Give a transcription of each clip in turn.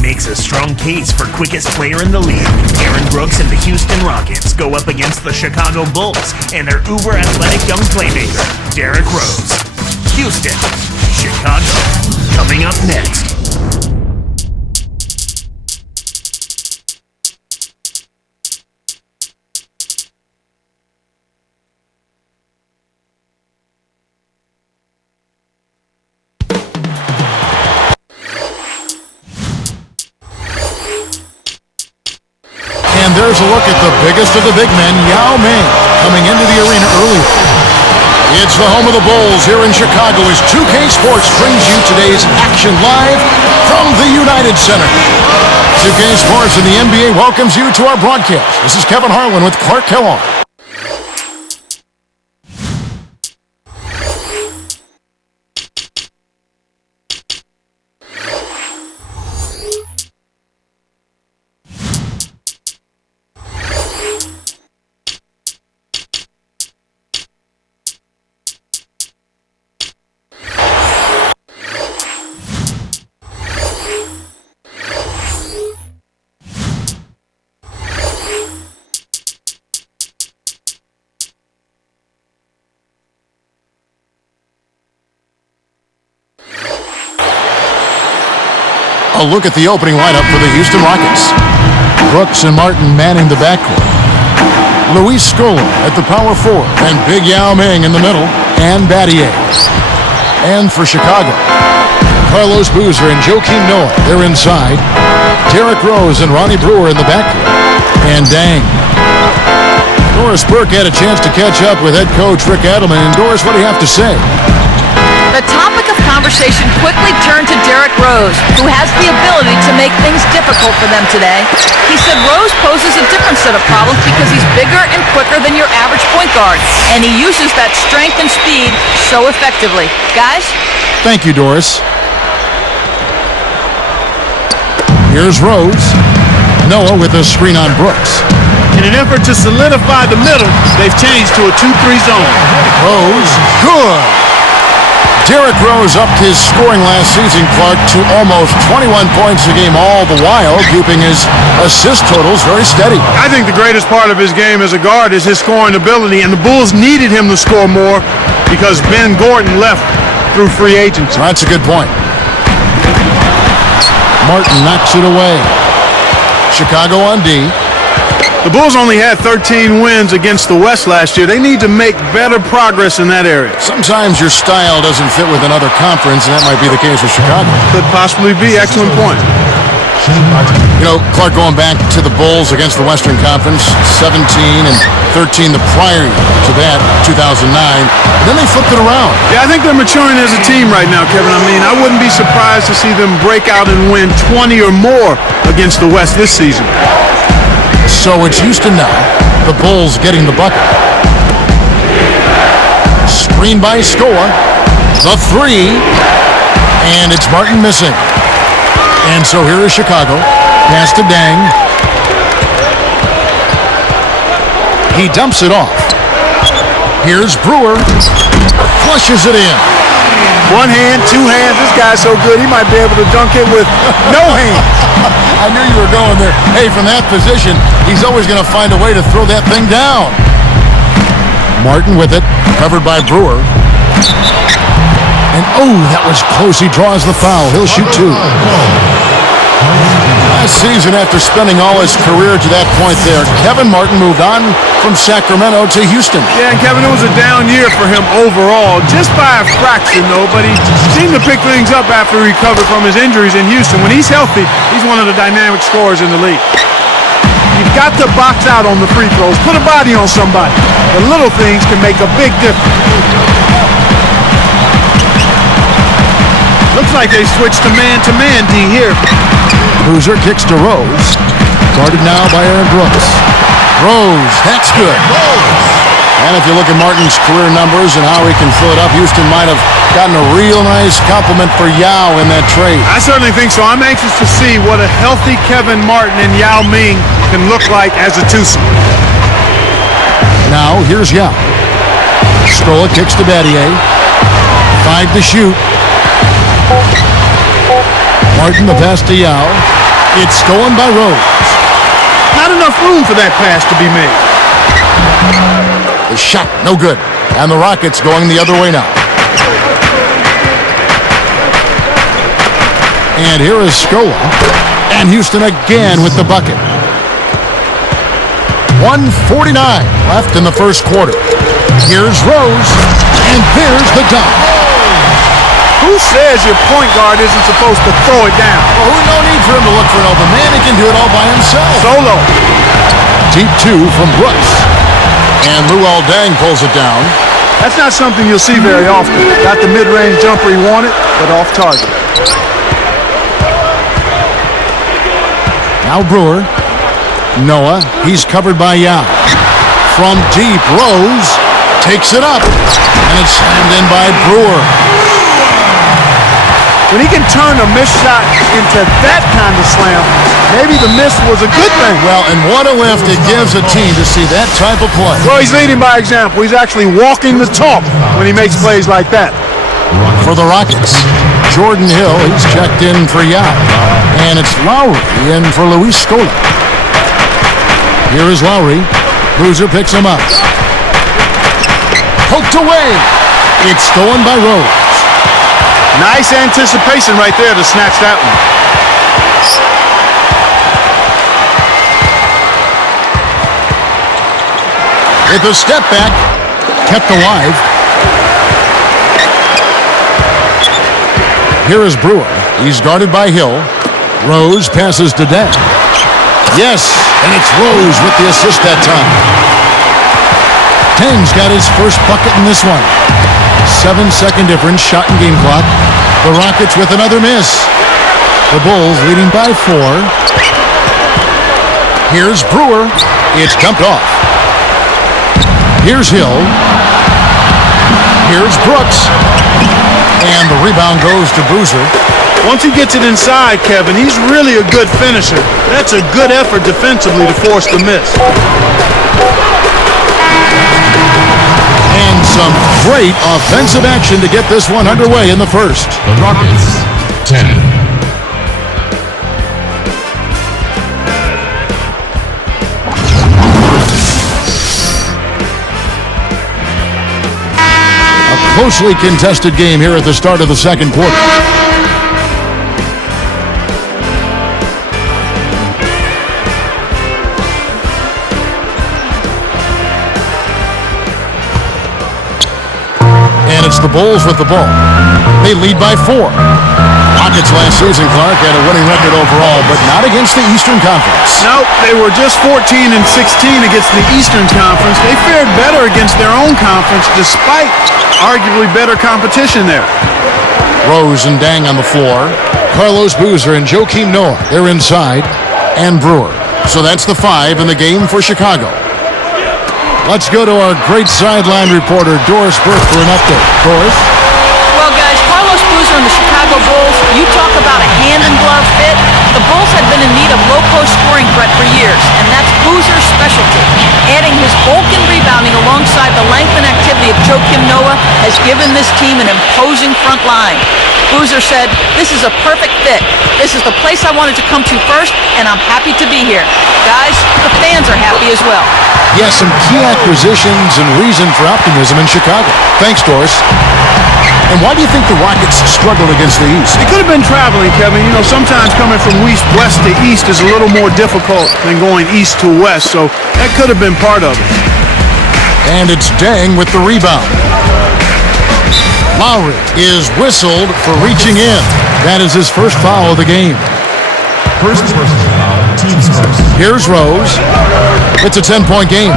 Makes a strong case for quickest player in the league. Aaron Brooks and the Houston Rockets go up against the Chicago Bulls and their uber-athletic young playmaker, Derrick Rose. Houston, Chicago, coming up next. There's a look at the biggest of the big men, Yao Ming, coming into the arena early. It's the home of the Bulls here in Chicago as 2K Sports brings you today's action live from the United Center. 2K Sports and the NBA welcomes you to our broadcast. This is Kevin Harlan with Clark Kellogg. A look at the opening lineup for the Houston Rockets. Brooks and Martin manning the backcourt. Luis Scola at the power forward, and Big Yao Ming in the middle, and Battier. And for Chicago, Carlos Boozer and Joakim Noah, they're inside. Derrick Rose and Ronnie Brewer in the backcourt. And dang, Doris Burke had a chance to catch up with head coach Rick Adelman. And Doris, what do you have to say? The topic of conversation quickly turned to Derrick Rose, who has the ability to make things difficult for them today. He said Rose poses a different set of problems because he's bigger and quicker than your average point guard, and he uses that strength and speed so effectively. Guys? Thank you, Doris. Here's Rose. Noah with a screen on Brooks. In an effort to solidify the middle, they've changed to a 2-3 zone. Rose, good. Derrick Rose upped his scoring last season, Clark, to almost 21 points a game, all the while keeping his assist totals very steady. I think the greatest part of his game as a guard is his scoring ability, and the Bulls needed him to score more because Ben Gordon left through free agency. That's a good point. Martin knocks it away. Chicago on D. The Bulls only had 13 wins against the West last year. They need to make better progress in that area. Sometimes your style doesn't fit with another conference, and that might be the case with Chicago. Could possibly be. Excellent point. You know, Clark, going back to the Bulls against the Western Conference, 17 and 13 the prior year to that, 2009. And then they flipped it around. Yeah, I think they're maturing as a team right now, Kevin. I mean, I wouldn't be surprised to see them break out and win 20 or more against the West this season. So it's Houston now. The Bulls getting the bucket. Screen by Scola. The three. And it's Martin missing. And so here is Chicago. Pass to Dang. He dumps it off. Here's Brewer. Flushes it in. One hand, two hands. This guy's so good, he might be able to dunk it with no hands. I knew you were going there. Hey, from that position, he's always going to find a way to throw that thing down. Martin with it, covered by Brewer. And, oh, that was close. He draws the foul. He'll shoot two. Last season, after spending all his career to that point there, Kevin Martin moved on from Sacramento to Houston. Yeah, and Kevin, it was a down year for him overall, just by a fraction, though, but he seemed to pick things up after he recovered from his injuries in Houston. When he's healthy, he's one of the dynamic scorers in the league. You've got to box out on the free throws. Put a body on somebody. The little things can make a big difference. Looks like they switched to man D here. Boozer kicks to Rose. Guarded now by Aaron Brooks. Rose, that's good. And if you look at Martin's career numbers and how he can fill it up, Houston might have gotten a real nice compliment for Yao in that trade. I certainly think so. I'm anxious to see what a healthy Kevin Martin and Yao Ming can look like as a twosome. Now, here's Yao. Strolla kicks to Battier. 5 to shoot. Martin the pass to Yao. It's stolen by Rose. Not enough room for that pass to be made. The shot, no good. And the Rockets going the other way now. And here is Scola. And Houston again with the bucket. 1:49 left in the first quarter. Here's Rose. And there's the dunk. Who says your point guard isn't supposed to throw it down? Well, no need for him to look for an open man. He can do it all by himself. Solo. Deep two from Brooks. And Luol Deng pulls it down. That's not something you'll see very often. Got the mid-range jumper he wanted, but off target. Now Brewer. Noah. He's covered by Yao. From deep, Rose takes it up. And it's slammed in by Brewer. When he can turn a missed shot into that kind of slam, maybe the miss was a good thing. Well, and what a lift it gives a team to see that type of play. Well, he's leading by example. He's actually walking the talk when he makes plays like that. For the Rockets, Jordan Hill, he's checked in for Yao. And it's Lowry in for Luis Scola. Here is Lowry. Boozer picks him up. Poked away. It's stolen by Rose. Nice anticipation right there to snatch that one. With a step back, kept alive. Here is Brewer. He's guarded by Hill. Rose passes to Deng. Yes, and it's Rose with the assist that time. Deng's got his first bucket in this one. 7-second difference, shot and game clock. The Rockets with another miss. The Bulls leading by 4. Here's Brewer. It's dumped off. Here's Hill. Here's Brooks. And the rebound goes to Boozer. Once he gets it inside, Kevin, he's really a good finisher. That's a good effort defensively to force the miss. And some great offensive action to get this one underway in the first. The Rockets, 10. Closely contested game here at the start of the second quarter. And it's the Bulls with the ball. They lead by 4. Rockets last season, Clark, had a winning record overall, but not against the Eastern Conference. No, they were just 14-16 against the Eastern Conference. They fared better against their own conference despite arguably better competition there. Rose and Dang on the floor. Carlos Boozer and Joakim Noah, they're inside. And Brewer. So that's the 5 in the game for Chicago. Let's go to our great sideline reporter, Doris Burke, for an update. Doris? Well, guys, Carlos Boozer and the Chicago Bulls, you talk about a hand-in-glove fit. The Bulls have been in need of low-post scoring threat for years, and that's Boozer's specialty. Adding his bulk and rebounding alongside the length and activity of Joakim Noah has given this team an imposing front line. Boozer said, "This is a perfect fit. This is the place I wanted to come to first, and I'm happy to be here." Guys, the fans are happy as well. Yes, some key acquisitions and reason for optimism in Chicago. Thanks, Doris. And why do you think the Rockets struggled against the East? It could have been traveling, Kevin. You know, sometimes coming from west to east is a little more difficult than going east to west, so that could have been part of it. And it's Dang with the rebound. Lowry is whistled for reaching in. That is his first foul of the game. First personal foul, team's first. Here's Rose. It's a 10-point game.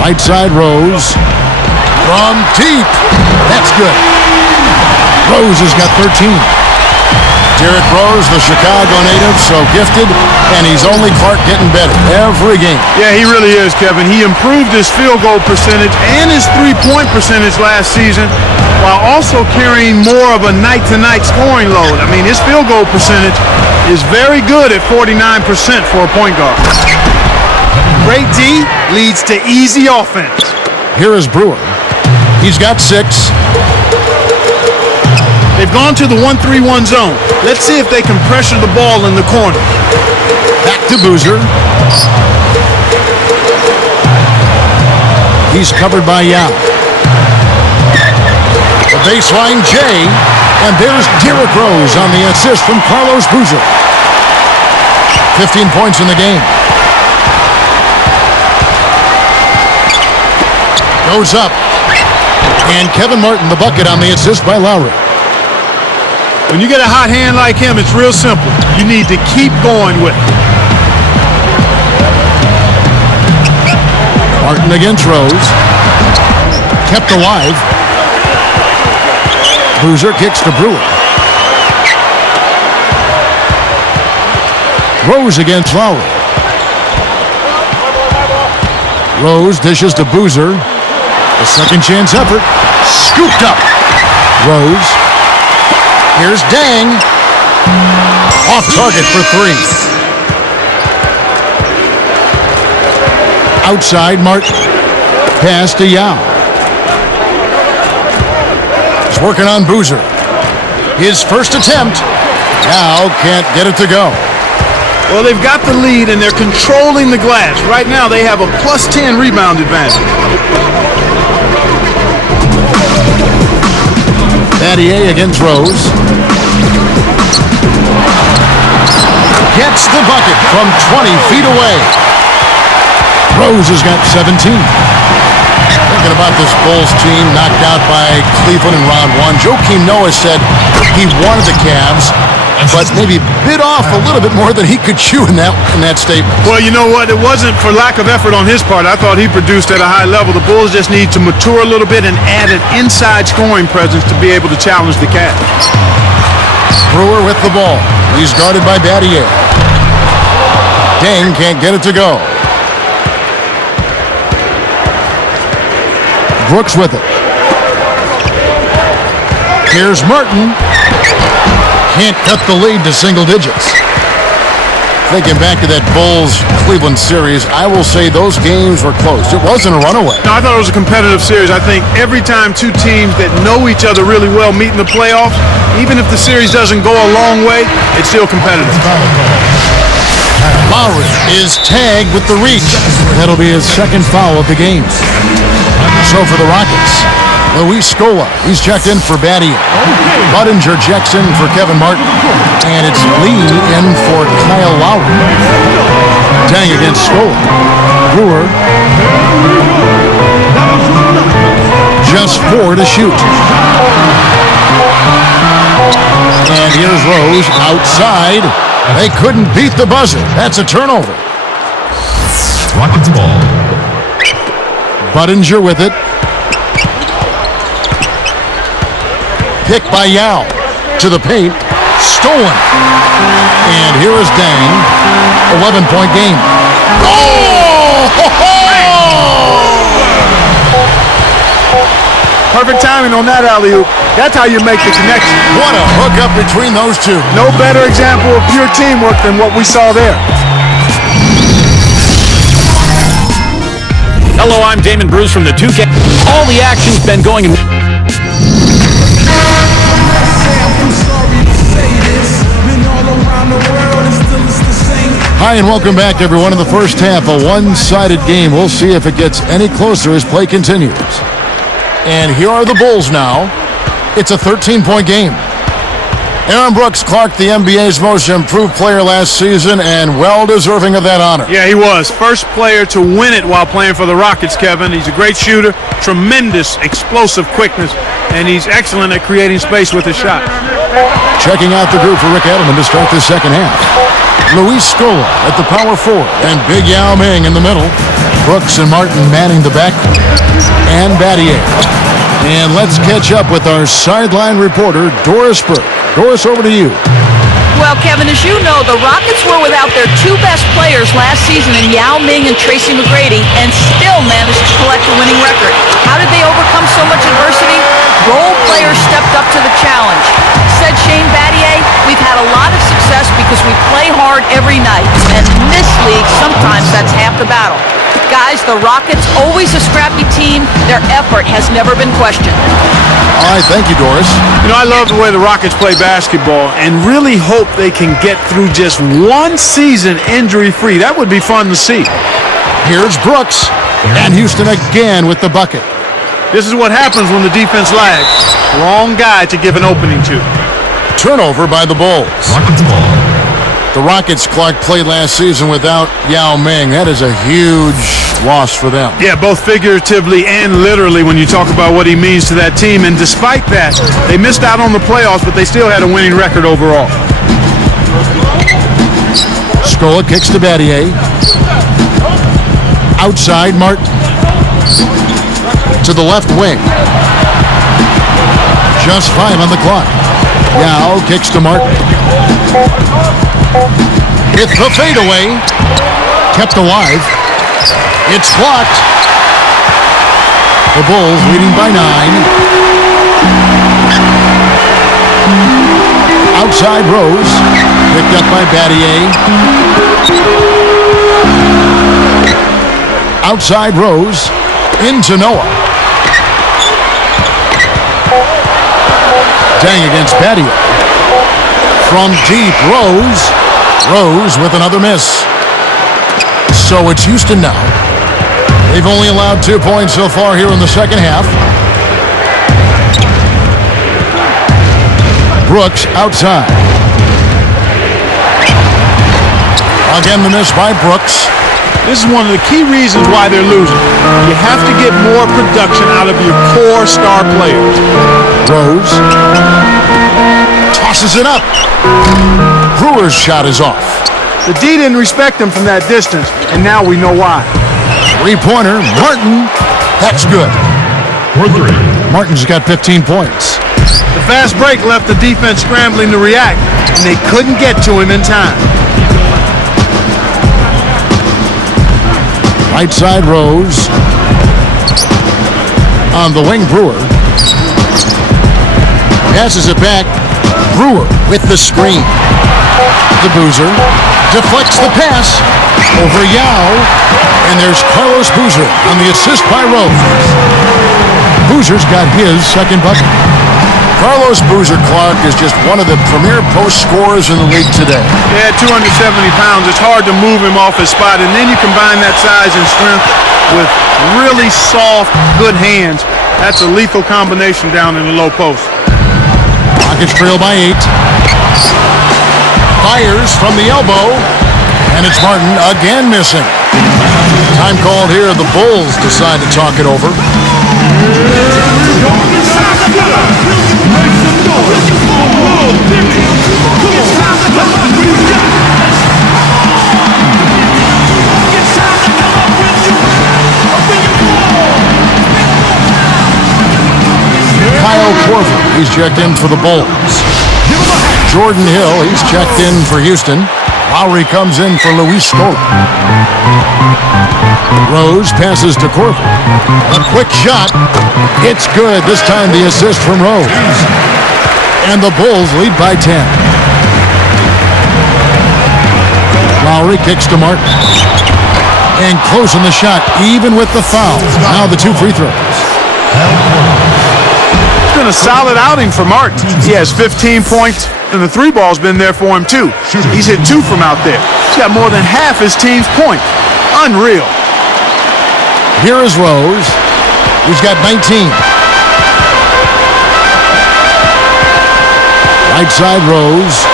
Right side Rose. From deep. That's good. Rose has got 13. Derrick Rose, the Chicago native, so gifted, and he's only, Clark, getting better every game. Yeah, he really is, Kevin. He improved his field goal percentage and his three-point percentage last season while also carrying more of a night-to-night scoring load. I mean, his field goal percentage is very good at 49% for a point guard. Great D leads to easy offense. Here is Brewer. He's got 6. They've gone to the 1-3-1 zone. Let's see if they can pressure the ball in the corner. Back to Boozer. He's covered by Yao. The baseline J, and there's Derrick Rose on the assist from Carlos Boozer. 15 points in the game. Goes up. And Kevin Martin, the bucket on the assist by Lowry. When you get a hot hand like him, it's real simple. You need to keep going with it. Martin against Rose. Kept alive. Boozer kicks to Brewer. Rose against Lowry. Rose dishes to Boozer. A second chance effort. Scooped up. Rose. Here's Dang. Off target for 3. Outside Martin. Pass to Yao. He's working on Boozer. His first attempt. Yao can't get it to go. Well, they've got the lead and they're controlling the glass. Right now they have a +10 rebound advantage. Battier against Rose. Gets the bucket from 20 feet away. Rose has got 17. Thinking about this Bulls team knocked out by Cleveland in round 1. Joakim Noah said he wanted the Cavs, but maybe bit off a little bit more than he could chew in that statement. Well, you know what? It wasn't for lack of effort on his part. I thought he produced at a high level. The Bulls just need to mature a little bit and add an inside scoring presence to be able to challenge the Cavs. Brewer with the ball. He's guarded by Battier. Dang can't get it to go. Brooks with it. Here's Martin. Can't cut the lead to single digits. Thinking back to that Bulls-Cleveland series, I will say those games were close. It wasn't a runaway. No, I thought it was a competitive series. I think every time two teams that know each other really well meet in the playoffs, even if the series doesn't go a long way, it's still competitive. Lowry is tagged with the reach. That'll be his second foul of the game. So for the Rockets, Luis Scola, he's checked in for Battier. Budinger checks in for Kevin Martin. And it's Lee in for Kyle Lowry. Dang against Scola. Brewer. Just 4 to shoot. And here's Rose outside. They couldn't beat the buzzer. That's a turnover. Rockets ball. Budinger with it. Pick by Yao. To the paint. Stolen. And here is Dang. 11-point game. Oh! Perfect timing on that alley-oop. That's how you make the connection. What a hookup between those two. No better example of pure teamwork than what we saw there. Hello, I'm Damon Bruce from the 2K. All the action's been going in. Hi, and welcome back, everyone. In the first half, a one-sided game. We'll see if it gets any closer as play continues. And here are the Bulls now. It's a 13-point game. Aaron Brooks Clark, the NBA's most improved player last season, and well-deserving of that honor. Yeah, he was. First player to win it while playing for the Rockets, Kevin. He's a great shooter, tremendous explosive quickness, and he's excellent at creating space with his shot. Checking out the group for Rick Edelman to start the second half. Luis Scola at the power forward, and Big Yao Ming in the middle. Brooks and Martin manning the backcourt, and Battier. And let's catch up with our sideline reporter, Doris Burke. Doris, over to you. Well, Kevin, as you know, the Rockets were without their two best players last season in Yao Ming and Tracy McGrady, and still managed to collect a winning record. How did they overcome so much adversity? Role players stepped up to the challenge. Said Shane Battier, we've had a lot of success because we play hard every night, and in this league, sometimes that's half the battle. Guys, the Rockets, always a scrappy team. Their effort has never been questioned. All right, thank you, Doris. You know, I love the way the Rockets play basketball and really hope they can get through just one season injury-free. That would be fun to see. Here's Brooks, and Houston again with the bucket. This is what happens when the defense lags. Wrong guy to give an opening to. Turnover by the Bulls. Rockets ball. The Rockets, Clark, played last season without Yao Ming. That is a huge loss for them. Yeah, both figuratively and literally when you talk about what he means to that team. And despite that, they missed out on the playoffs, but they still had a winning record overall. Scola kicks to Battier. Outside, Martin. To the left wing. Just 5 on the clock. Yao kicks to Martin. It's the fadeaway. Kept alive. It's blocked. The Bulls leading by 9. Outside Rose. Picked up by Battier. Outside Rose. Into Noah. Dang against Battier. From deep, Rose. Rose with another miss. So it's Houston now. They've only allowed 2 points so far here in the second half. Brooks outside. Again, the miss by Brooks. This is one of the key reasons why they're losing. You have to get more production out of your core star players. Rose tosses it up. Brewer's shot is off. The D didn't respect him from that distance, and now we know why. Three-pointer, Martin. That's good. For 3. Martin's got 15 points. The fast break left the defense scrambling to react, and they couldn't get to him in time. Right side, Rose. On the wing, Brewer. Passes it back. Brewer with the screen. The Boozer deflects the pass over Yao. And there's Carlos Boozer on the assist by Rose. Boozer's got his second bucket. Carlos Boozer Clark is just one of the premier post scorers in the league today. Yeah, 270 pounds. It's hard to move him off his spot. And then you combine that size and strength with really soft, good hands. That's a lethal combination down in the low post. Rockets trail by 8. Fires from the elbow. And it's Martin again missing. Time called here. The Bulls decide to talk it over. Kyle Korver, he's checked in for the Bulls. Jordan Hill, he's checked in for Houston. Lowry comes in for Luis Scola. Rose passes to Korver. A quick shot. It's good. This time the assist from Rose. And the Bulls lead by 10. Lowry kicks to Martin. And closing the shot, even with the foul. Now the 2 free throws. It's been a solid outing for Martin. He has 15 points, and the 3 ball's been there for him too. He's hit 2 from out there. He's got more than half his team's points. Unreal. Here is Rose. He's got 19. Right side Rose.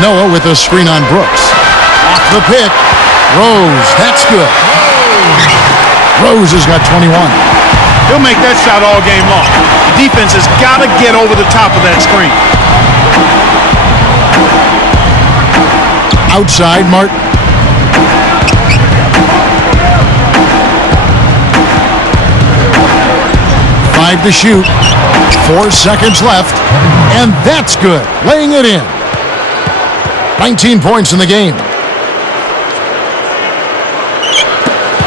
Noah with a screen on Brooks. Off the pick. Rose. That's good. Rose has got 21. He'll make that shot all game long. The defense has got to get over the top of that screen. Outside, Martin. Five to shoot. 4 seconds left. And that's good. Laying it in. 19 points in the game.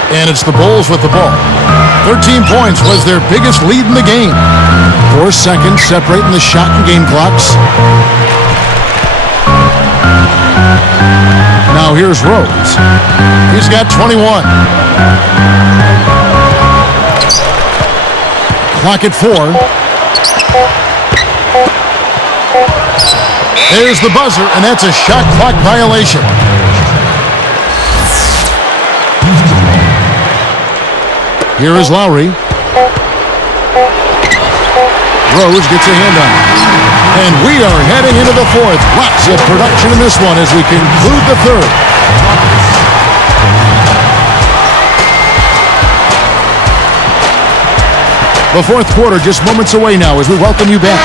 And it's the Bulls with the ball. 13 points was their biggest lead in the game. 4 seconds separating the shot and game clocks. Now here's Rose. He's got 21. Clock at 4. There's the buzzer, and that's a shot clock violation. Here is Lowry. Rose gets a hand on it. And we are heading into the 4th. Lots of production in this one as we conclude the 3rd. The 4th quarter just moments away now as we welcome you back.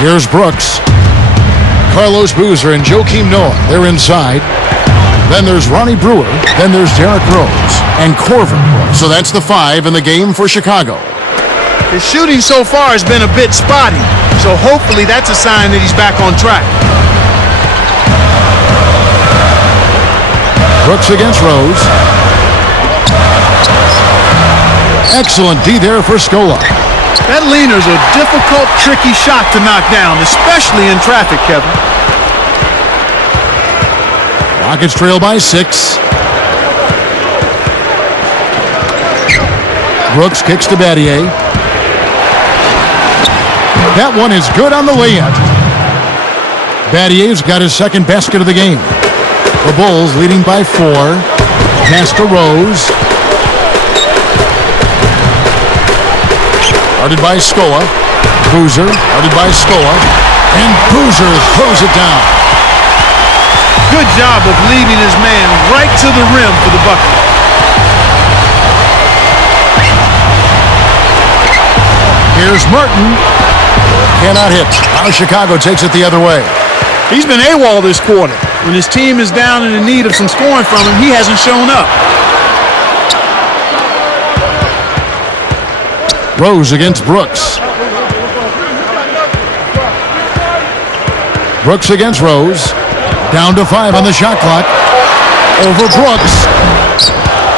Here's Brooks. Carlos Boozer and Joakim Noah. They're inside. Then there's Ronnie Brewer. Then there's Derrick Rose and Korver. So that's the 5 in the game for Chicago. His shooting so far has been a bit spotty, so hopefully that's a sign that he's back on track. Brooks against Rose. Excellent D there for Scola. That leaner's a difficult, tricky shot to knock down, especially in traffic, Kevin. Rockets trail by 6. Brooks kicks to Battier. That one is good on the layup. Battier's got his second basket of the game. The Bulls leading by 4. Pass to Rose. Guarded by Scola. Boozer. Guarded by Scola. And Boozer throws it down. Good job of leading his man right to the rim for the bucket. Here's Martin. Cannot hit. Now Chicago takes it the other way. He's been AWOL this quarter. When his team is down and in need of some scoring from him, he hasn't shown up. Rose against Brooks. Brooks against Rose. Down to 5 on the shot clock. Over Brooks.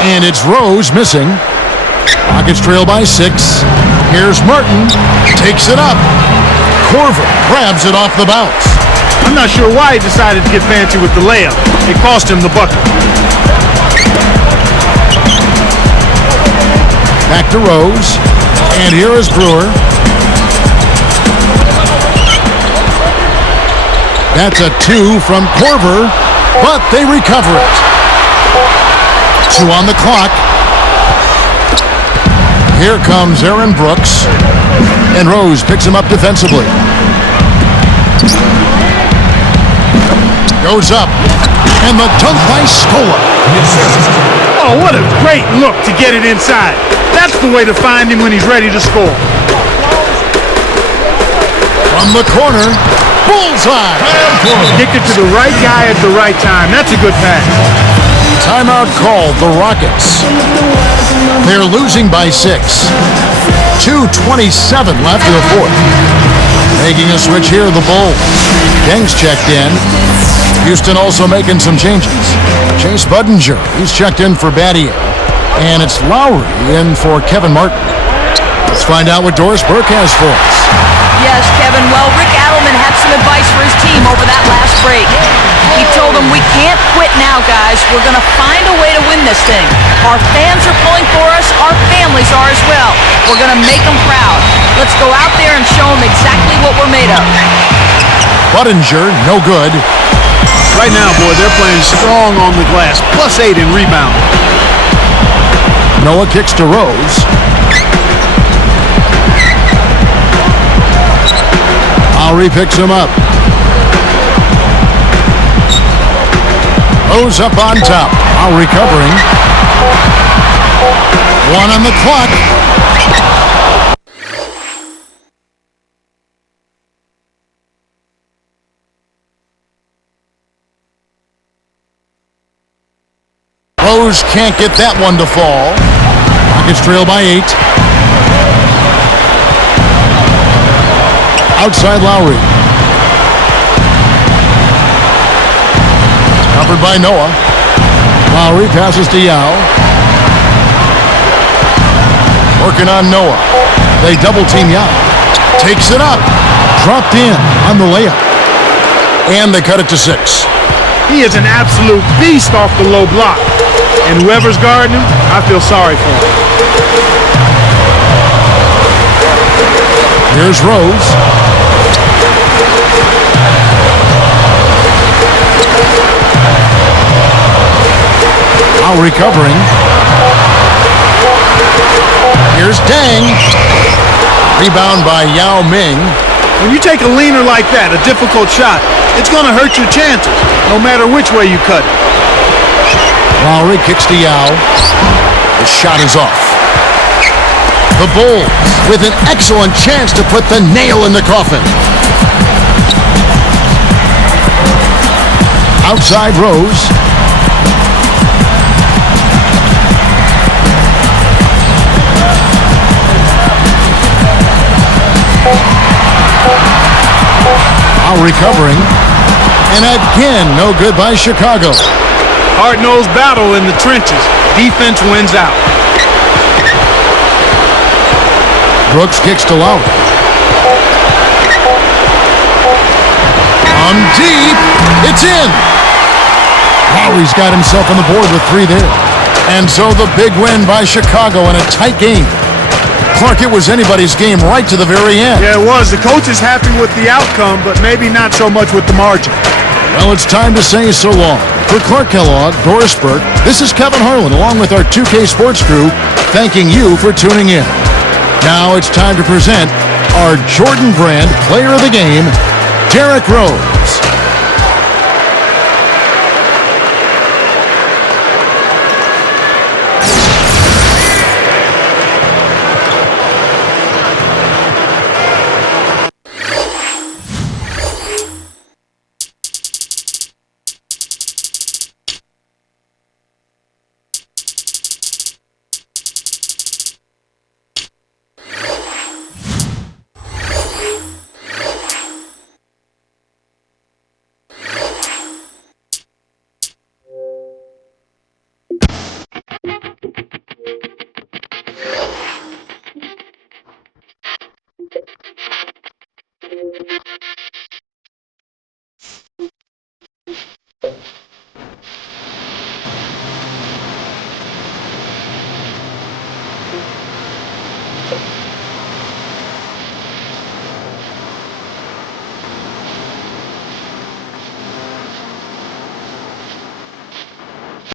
And it's Rose missing. Rockets trail by 6. Here's Martin. Takes it up. Corver grabs it off the bounce. I'm not sure why he decided to get fancy with the layup. It cost him the bucket. Back to Rose. And here is Brewer. That's a 2 from Corver, but they recover it. 2 on the clock. Here comes Aaron Brooks, and Rose picks him up defensively. Goes up, and the dunk by Scola. Oh, what a great look to get it inside. That's the way to find him when he's ready to score. From the corner, bullseye. Kick it to the right guy at the right time. That's a good pass. Timeout called, the Rockets. They're losing by 6. 2:27 left in the fourth. Making a switch here, the Bulls. Deng's checked in. Houston also making some changes. Chase Budinger, he's checked in for Battier. And it's Lowry in for Kevin Martin. Let's find out what Doris Burke has for us. Yes, Kevin. Well, Rick Adelman had some advice for his team over that last break. He told them, we can't quit now, guys. We're going to find a way to win this thing. Our fans are pulling for us. Our families are as well. We're going to make them proud. Let's go out there and show them exactly what we're made of. Budinger, no good. Right now, boy, they're playing strong on the glass. +8 in rebound. Noah kicks to Rose. Lowry picks him up. Rose up on top. Lowry covering. 1 on the clock. Rose can't get that one to fall. Rockets trail by 8. Outside Lowry. Covered by Noah. Lowry passes to Yao. Working on Noah. They double team Yao. Takes it up. Dropped in on the layup. And they cut it to 6. He is an absolute beast off the low block. And whoever's guarding him, I feel sorry for him. Here's Rose. Lowry covering. Here's Deng. Rebound by Yao Ming. When you take a leaner like that, a difficult shot, it's going to hurt your chances, no matter which way you cut it. Lowry kicks to Yao. The shot is off. The Bulls with an excellent chance to put the nail in the coffin. Outside Rose. Lowry covering. And again, no good by Chicago. Hard-nosed battle in the trenches. Defense wins out. Brooks kicks to Lowry. From deep, it's in. Lowry's got himself on the board with 3 there. And so the big win by Chicago in a tight game. Clark, it was anybody's game right to the very end. Yeah, it was. The coach is happy with the outcome, but maybe not so much with the margin. Well, it's time to say so long. For Clark Kellogg, Doris Burke, this is Kevin Harlan along with our 2K Sports crew, thanking you for tuning in. Now it's time to present our Jordan Brand Player of the Game, Derrick Rose.